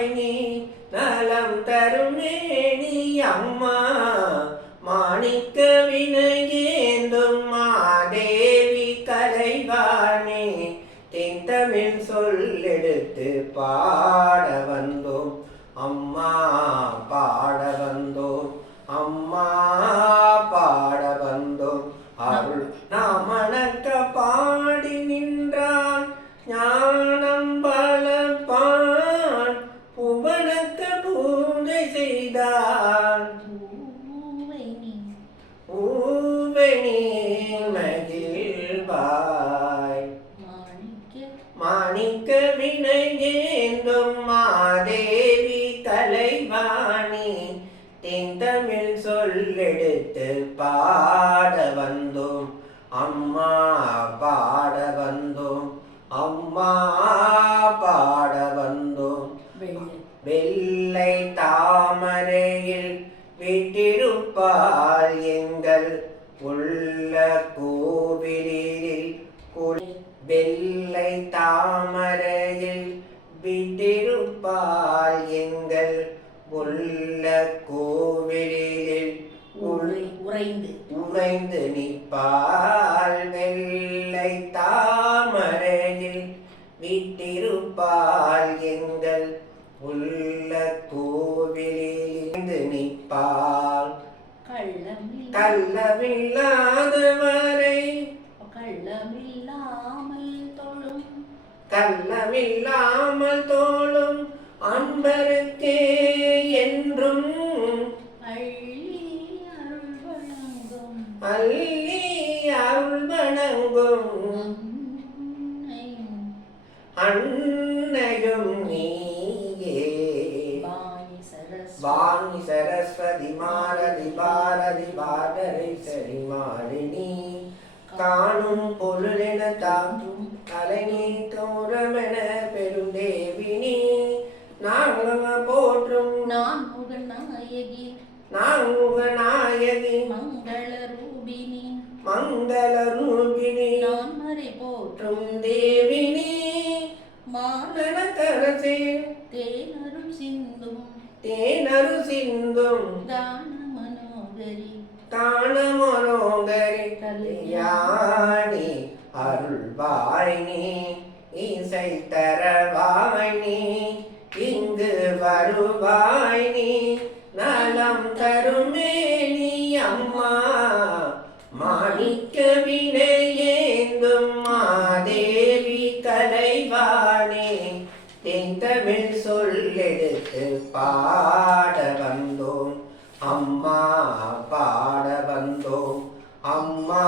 தருவாய் நீ நலம் தருமேனி அம்மா மாணிக்க வினையேந்தும் மாதேவி கலைவாணி தென்தமிழ் சொல்லெடுத்து பாட வந்தோம் அம்மா பாட வந்தோம் அம்மா பாட வந்தோம் அருள் நாமணக்க பாடி நின்றான் ஞானம் பலப்பான் புவனக்க பூஜை செய்தான் ஊவனி மகிழ்வாய் மாணிக்க வினையேந்தும் மாதேவி கலைவாணி தென்தமிழ் சொல்லெடுத்து பாட வந்தோம் அம்மா பாட வந்தோம் அம்மா பாட வந்தோம் வெள்ளை தாமரையில் விட்டிருப்பால் எங்கள் உள்ள கோவிலில் வெள்ளை தாமரையில் விட்டிருப்பால் எங்கள் உள்ள கோவிலில் உறைந்து நிற்பால் வெள்ளை தாமரையில் விட்டிருப்பால் எங்கள் உள்ள கோவிலில் நிற்பால் கள்ளமில்லாதவரை கள்ளமில்லாமல் தோளும் அன்பருக்கே என்றும் அள்ளி அருள் வணங்கும் அன்னையும் நீயே வாணி சரஸ்வதி மாரதி பாரதி பாடரை சரிமாலினி காணும் பொருளென தாங்கும் கலைஞி தோரமென பெருந்தேவினி நாங்க போற்றும் நான் முகநாயகி மங்கள ரூபினி நான் மறை போற்றும் தேவினி மானன கரசே தேனரு சிந்தும் தான மனோகரி கல்யாணி அருள்வாய் நீ இசை தரவாய் நீ இங்கு வருவாய் நீ நலம் தருமேனி அம்மா மாணிக்க வினையேந்தும் மாதேவி கலைவாணி தென்தமிழ் சொல்லெடுத்து பாட வந்தோம் அம்மா பாட வந்தோம் அம்மா